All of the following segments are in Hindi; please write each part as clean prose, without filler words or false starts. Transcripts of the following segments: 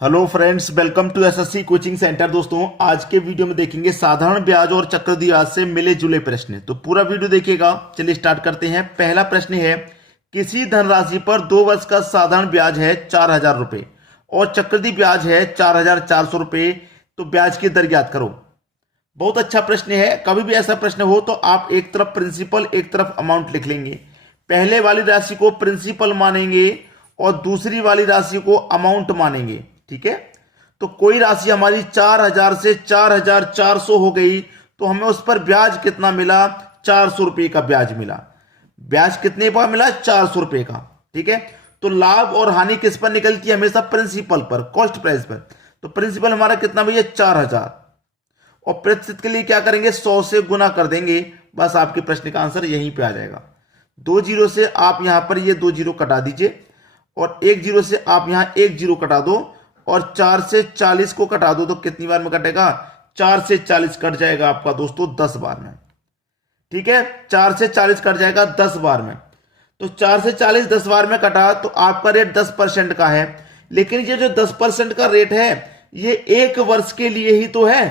Hello friends, welcome to SSC coaching centre. दोस्तों, आज के वीडियो में देखेंगे साधारण ब्याज और चक्रवृद्धि ब्याज से मिले जुले प्रश्न। तो पूरा वीडियो देखिएगा। चलिए स्टार्ट करते हैं। पहला प्रश्न है, किसी धनराशि पर 2 वर्ष का साधारण ब्याज है 4,000 रुपए और चक्रवृद्धि ब्याज है 4,400 रुपए, तो ब्याज की दर ज्ञात करो। बहुत अच्छा प्रश्न है। कभी भी ऐसा प्रश्न हो तो आप एक तरफ प्रिंसिपल एक तरफ अमाउंट लिख लेंगे। पहले वाली राशि को प्रिंसिपल मानेंगे और दूसरी वाली राशि को अमाउंट मानेंगे। ठीक है, तो कोई राशि हमारी 4,000 से 4,400 हो गई तो हमें उस पर ब्याज कितना मिला? 400 रुपए का ब्याज मिला। ब्याज कितने पर मिला? 400 रुपए का। ठीक है, तो लाभ और हानि किस पर निकलती है? हमेशा प्रिंसिपल पर, कॉस्ट प्राइस पर। तो प्रिंसिपल हमारा कितना भैया? 4,000। और प्रतिशत के लिए क्या करेंगे? 100 से गुना कर देंगे। बस आपके प्रश्न का आंसर यहीं पे आ जाएगा। 2 जीरो से आप यहां पर ये 2 जीरो कटा दीजिए और 1 जीरो से आप यहां 1 जीरो कटा दो और 4 से 40 को कटा दो तो कितनी बार में कटेगा? 4 से 40 कट जाएगा आपका दोस्तों 10 बार में। ठीक है, 4 से 40 कट जाएगा 10 बार में। तो 4 से 40 10 बार में कटा तो आपका रेट 10% का है। लेकिन ये जो 10% का रेट है ये 1 वर्ष के लिए ही तो है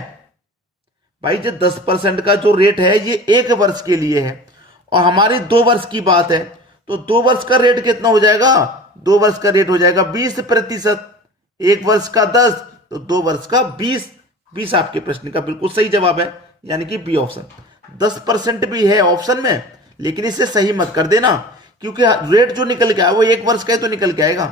भाई। जो 10% का जो रेट है ये 1 वर्ष के लिए है और हमारी 2 वर्ष की बात है। तो 2 वर्ष का रेट कितना हो जाएगा? 2 वर्ष का रेट हो जाएगा 20%। 1 वर्ष का 10 तो 2 वर्ष का 20। 20 आपके प्रश्न का बिल्कुल सही जवाब है, यानी कि बी ऑप्शन। 10% भी है ऑप्शन में, लेकिन इसे सही मत कर देना क्योंकि रेट जो निकल के आया वो 1 वर्ष का ही तो निकल के आएगा।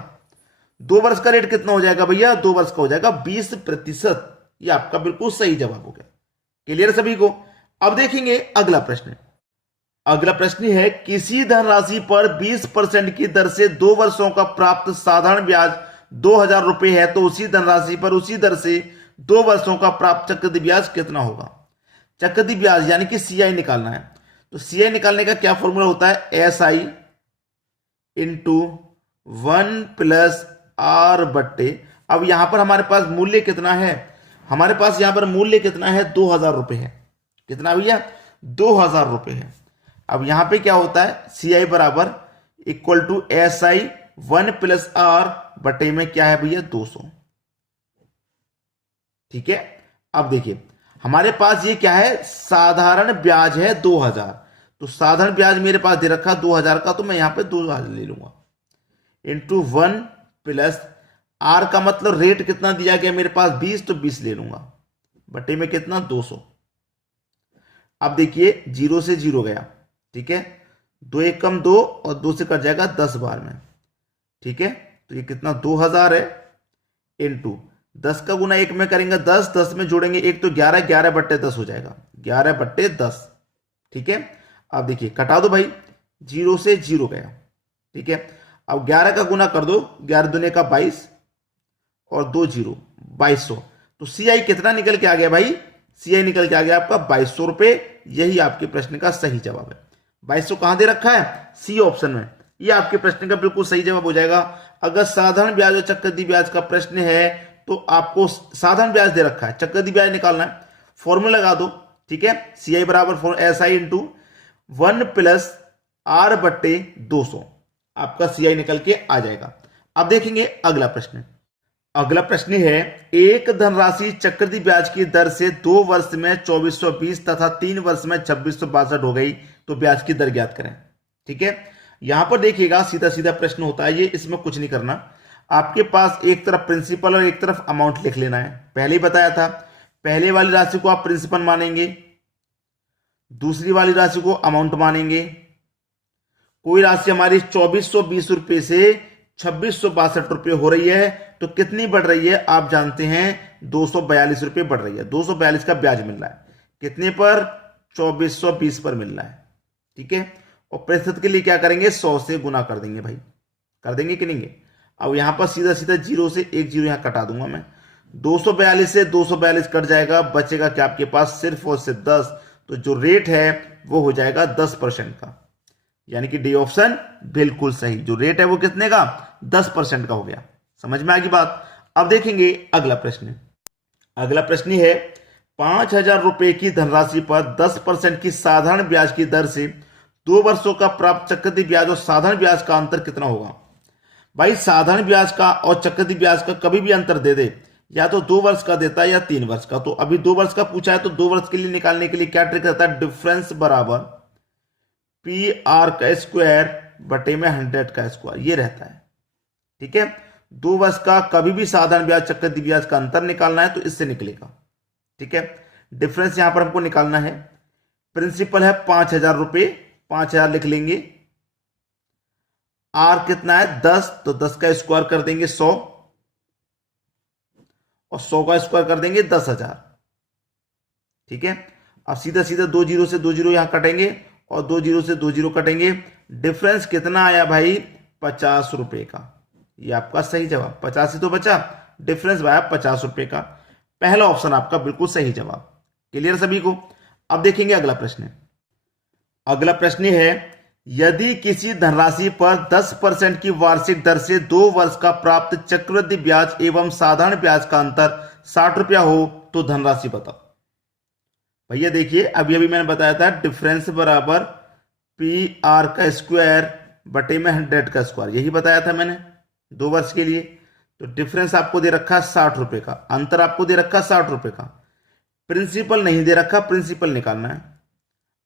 2 वर्ष का रेट कितना हो जाएगा भैया? 2 वर्ष का हो जाएगा 20%। ये आपका बिल्कुल सही जवाब हो गया। क्लियर सभी को? अब देखेंगे अगला प्रश्न। अगला प्रश्न है, किसी धनराशि पर 20% की दर से 2 वर्षों का प्राप्त साधारण ब्याज 2,000 रुपए है तो उसी धनराशि पर उसी दर से 2 वर्षों का प्राप्त चक्रवृद्धि ब्याज कितना होगा? चक्रवृद्धि ब्याज यानी कि सीआई निकालना है। तो सीआई निकालने का क्या फॉर्मूला होता है? एसआई इंटू 1 प्लस आर बट्टे। अब यहां पर हमारे पास मूल्य कितना है? हमारे पास यहां पर मूल्य कितना है? 2,000 रुपए है। कितना भैया? 2,000 रुपए है। अब यहां पे क्या होता है? सीआई बराबर equal to SI 1 plus R बटे में क्या है भैया? 200। ठीक है, अब देखिए हमारे पास ये क्या है? साधारण ब्याज है 2,000। तो साधारण ब्याज मेरे पास दे रखा 2,000 का, तो मैं यहां पे 2,000 ले लूंगा इंटू 1 प्लस आर का मतलब रेट कितना दिया गया मेरे पास? 20, तो 20 ले लूंगा बटे में कितना? 200। अब देखिए 0 से 0 गया। ठीक है, 2 एक कम 2 और 2 से कट जाएगा 10 बार में। ठीक है, तो ये कितना? 2,000 है इंटू 10 का गुना 1 में करेंगे 10, 10 में जोड़ेंगे 1 तो 11, 11 बट्टे 10 हो जाएगा, 11 बट्टे 10। ठीक है, अब देखिए कटा दो भाई, 0 से 0 गया। ठीक है, अब 11 का गुना कर दो, 11 दुने का 22 और 2 जीरो 2200। तो सीआई कितना निकल के आ गया भाई? सीआई निकल के आ गया आपका 2200 रुपए। यही आपके प्रश्न का सही जवाब है। 2200 कहां दे रखा है? सी ऑप्शन में। ये आपके प्रश्न का बिल्कुल सही जवाब हो जाएगा। अगर साधारण ब्याज और चक्रवृद्धि ब्याज का प्रश्न है तो आपको साधारण ब्याज दे रखा है, चक्रवृद्धि ब्याज निकालना है। फॉर्मूला लगा दो। ठीक है, सीआई बराबर एसआई इंटू 1 प्लस आर बट्टे 200। आपका सीआई निकल के आ जाएगा। अब देखेंगे अगला प्रश्न। अगला प्रश्न है, एक धनराशि चक्रवृद्धि ब्याज की दर से 2 वर्ष में 2420 तथा 3 वर्ष में 2662 हो गई तो ब्याज की दर ज्ञात करें। ठीक है, यहां पर देखिएगा सीधा सीधा प्रश्न होता है ये, इसमें कुछ नहीं करना। आपके पास एक तरफ प्रिंसिपल और एक तरफ अमाउंट लिख लेना है। पहले ही बताया था, पहले वाली राशि को आप प्रिंसिपल मानेंगे, दूसरी वाली राशि को अमाउंट मानेंगे। कोई राशि हमारी 2420 रुपए से 2662 रुपए हो रही है तो कितनी बढ़ रही है? आप जानते हैं 242 रुपए बढ़ रही है। 242 का ब्याज मिल रहा है कितने पर? 2420 पर मिल रहा है। ठीक है, और प्रतिशत के लिए क्या करेंगे? 100 से गुना कर देंगे भाई। कर देंगे कि नहीं? अब यहां पर सीधा सीधा 0 से 1 जीरो यहां कटा दूंगा मैं। 242 से 242 कट जाएगा, बचेगा क्या आपके पास? सिर्फ और सिर्फ 10। तो जो रेट है वो हो जाएगा 10% का, यानी कि डी ऑप्शन बिल्कुल सही। जो रेट है वो कितने का? 10% का हो गया। समझ में आ गई बात? अब देखेंगे अगला प्रश्न। अगला प्रश्न है, 5,000 रुपए की धनराशि पर 10% की साधारण ब्याज की दर से 2 वर्षों का प्राप्त चक्रवृद्धि ब्याज और साधारण ब्याज का अंतर कितना होगा? भाई साधारण ब्याज का और चक्रवृद्धि ब्याज का कभी भी अंतर दे दे, या तो 2 वर्ष का देता है या 3 वर्ष का। तो अभी 2 वर्ष का पूछा है तो 2 वर्ष के लिए निकालने के लिए क्या ट्रिक रहता है, डिफरेंस बराबर पी आर का स्क्वायर बटे में 100 का स्क्वायर, ये रहता है। ठीक है, 2 वर्ष का कभी भी साधारण ब्याज चक्रवृद्धि ब्याज का अंतर निकालना है तो इससे निकलेगा। ठीक है, डिफरेंस यहां पर हमको निकालना है। प्रिंसिपल है 5,000 रुपए, 5,000 लिख लेंगे। आर कितना है 10, तो 10 का स्क्वायर कर देंगे 100, और 100 का स्क्वायर कर देंगे 10,000। ठीक है, अब सीधा सीधा 2 जीरो से 2 जीरो यहां कटेंगे और 2 जीरो से 2 जीरो कटेंगे। डिफरेंस कितना आया भाई, 50 रुपए का। ये आपका सही जवाब, 50 ही तो बचा, डिफरेंस आया 50 रुपए का। पहला ऑप्शन आपका बिल्कुल सही जवाब। क्लियर सभी को। अब देखेंगे अगला प्रश्न। अगला प्रश्न है, यदि किसी धनराशि पर 10% की वार्षिक दर से 2 वर्ष का प्राप्त चक्रवृद्धि ब्याज एवं साधारण ब्याज का अंतर 60 रुपया हो तो धनराशि बताओ। भैया देखिए, अभी मैंने बताया था डिफरेंस बराबर पी आर का स्क्वायर बटे में 100 का स्क्वायर, यही बताया था मैंने 2 वर्ष के लिए। तो डिफरेंस आपको दे रखा 60 रुपए का, अंतर आपको दे रखा 60 रुपए का। प्रिंसिपल नहीं दे रखा, प्रिंसिपल निकालना है।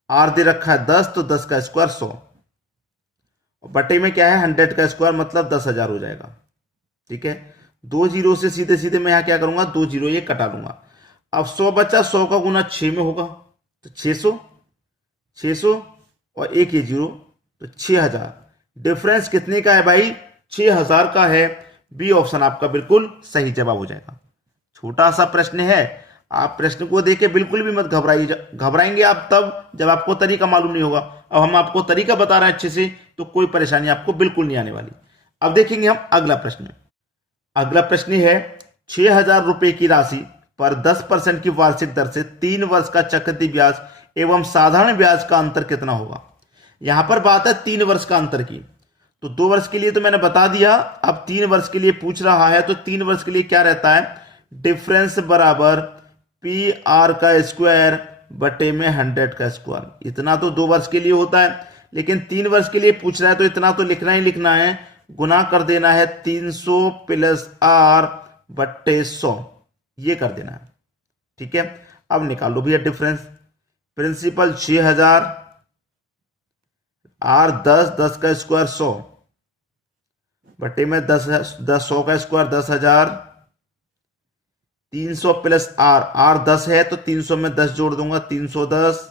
आर दे रखा है 10, तो 10 का स्क्वायर 100, बटे में क्या है 100 का स्क्वायर, मतलब 10,000 हो जाएगा। ठीक है, 2 जीरो से सीधे सीधे मैं यहां क्या करूंगा, 2 जीरो ये कटा दूंगा। अब 100 बचा, 100 का गुना 6 में होगा तो 600 और एक ये जीरो तो 6,000। डिफरेंस कितने का है भाई, 6,000 का है। बी ऑप्शन आपका बिल्कुल सही जवाब हो जाएगा। छोटा सा प्रश्न है, आप प्रश्न को देख के बिल्कुल भी मत घबराइए। घबराएंगे आप तब जब आपको तरीका मालूम नहीं होगा। अब हम आपको तरीका बता रहे हैं अच्छे से, तो कोई परेशानी आपको बिल्कुल नहीं आने वाली। अब देखेंगे हम अगला प्रश्न। अगला प्रश्न है, 6,000 रुपए की राशि पर 10% की वार्षिक दर से 3 वर्ष का चक्रवृद्धि ब्याज एवं साधारण ब्याज का अंतर कितना होगा। यहां पर बात है 3 वर्ष का अंतर की। तो 2 वर्ष के लिए तो मैंने बता दिया, अब 3 वर्ष के लिए पूछ रहा है तो 3 वर्ष के लिए क्या रहता है, डिफरेंस बराबर पी आर का स्क्वायर बटे में 100 का स्क्वायर। इतना तो 2 वर्ष के लिए होता है, लेकिन 3 वर्ष के लिए पूछ रहा है तो इतना तो लिखना ही लिखना है, गुना कर देना है 300 प्लस आर बटे 100, ये कर देना है। ठीक है, अब निकाल लो भैया डिफरेंस। प्रिंसिपल 6,000, आर 10, 10 का स्क्वायर 100, बटे में 10 100 का स्क्वायर 10,000, 300 प्लस आर, आर 10 है तो 300 में 10 जोड़ दूंगा, 310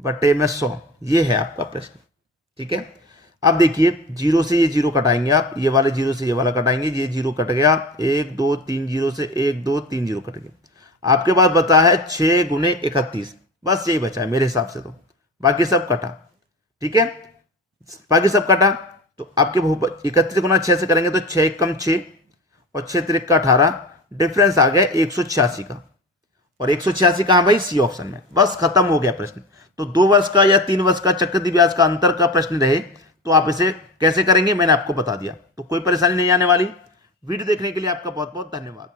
बटे में 100। ये है आपका प्रश्न। ठीक है, अब देखिए जीरो से ये जीरो कटाएंगे आप, ये वाले जीरो से ये वाला कटाएंगे, ये जीरो कट गया, 1 2 3 जीरो से 1 2 3 जीरो कट गया। आपके पास बता है 6 गुने 31, बस यही बचा है मेरे हिसाब से, तो बाकी सब कटा। ठीक है, बाकी सब कटा तो आपके 31 गुना 6 से करेंगे तो 6 कम 6 और 6 त्रिक का 18, डिफरेंस आ गया 186 का। और 186 कहां भाई, सी ऑप्शन में। बस खत्म हो गया प्रश्न। तो 2 वर्ष का या 3 वर्ष का चक्रवृद्धि ब्याज का अंतर का प्रश्न रहे तो आप इसे कैसे करेंगे मैंने आपको बता दिया, तो कोई परेशानी नहीं आने वाली। वीडियो देखने के लिए आपका बहुत बहुत धन्यवाद।